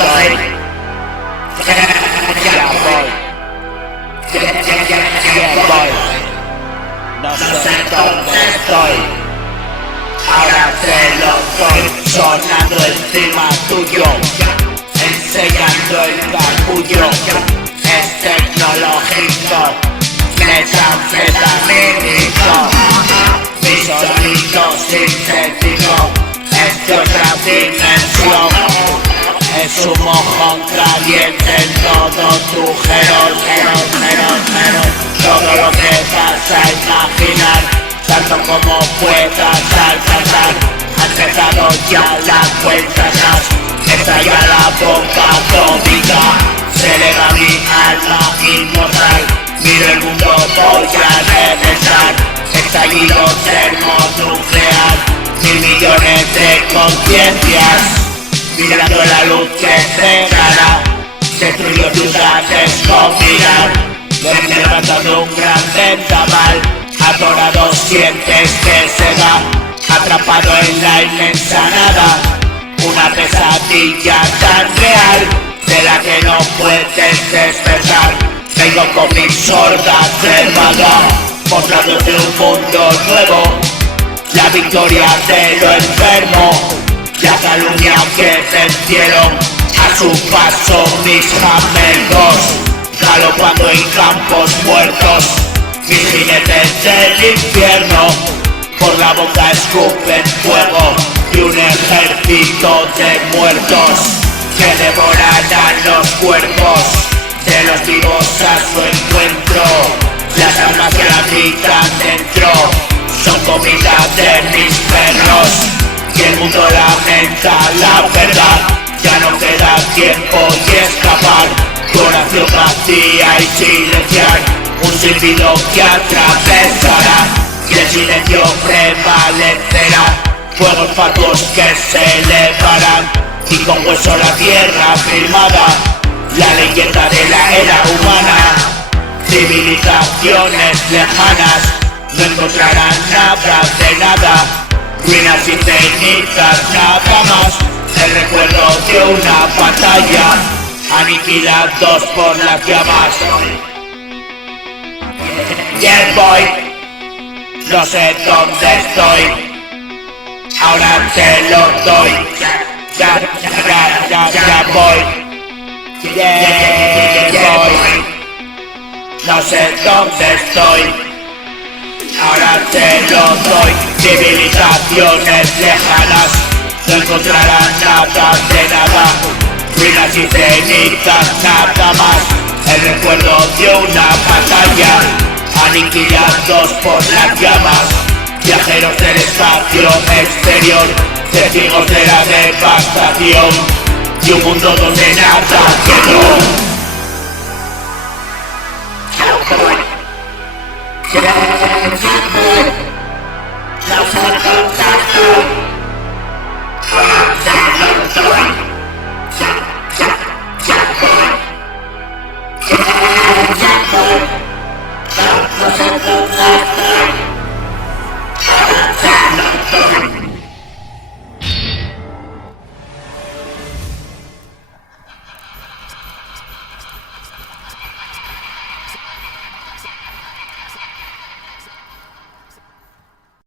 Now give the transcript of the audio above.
estoy. Ya voy. Voy. No sé dónde estoy. Ahora te lo doy. Sonando encima tuyo, enseñando el capullo. Es tecnológico, metanfetamínico. Mi sonido sintético es de otra dimensión. Es un mojón caliente en todo tu gerol. Todo lo que vas a imaginar, tanto como puedas alcanzar. Ha empezado ya la cuenta atrás, estalla la bomba atómica. Se eleva mi alma inmortal, miro el mundo, voy a regresar. Estallido termonuclear, 1000 millones de conciencias, mirando la luz que cegará, destruyo ciudades con mirar. Levantando un gran vendaval, atorado sientes que se va, atrapado en la inmensa nada. Una pesadilla tan real, de la que no puedes despertar. Vengo con mis sordas de vaga, mostrándote un mundo nuevo. La victoria de lo enfermo, la calumnia que vencieron. A su paso mis jamelgos, galopando en campos muertos. Mis jinetes del infierno, por la boca escupen fuego. Y un ejército de muertos que devorarán los cuerpos de los vivos a su encuentro. Las almas que habitan dentro son comida de mis perros. Y el mundo lamenta la verdad, ya no queda tiempo de escapar. Tu oración vacía y silenciar, un silbido que atravesará, y el silencio prevalecerá. Fuegos fatuos que se elevarán, y con hueso la tierra firmada, la leyenda de la era humana. Civilizaciones lejanas no encontrarán nada de nada, ruinas y cenizas nada más, el recuerdo de una batalla, aniquilados por las llamas. Yeah boy, no sé dónde estoy, ahora te lo doy. Ya voy. Yeah boy, no sé dónde estoy, ahora te lo doy. Civilizaciones lejanas no encontrarán nada de nada, ruinas y cenizas nada más, el recuerdo de una batalla, aniquilados por las llamas. Viajeros del espacio exterior, testigos de la devastación, y un mundo donde nada quedó. No sé dónde estoy.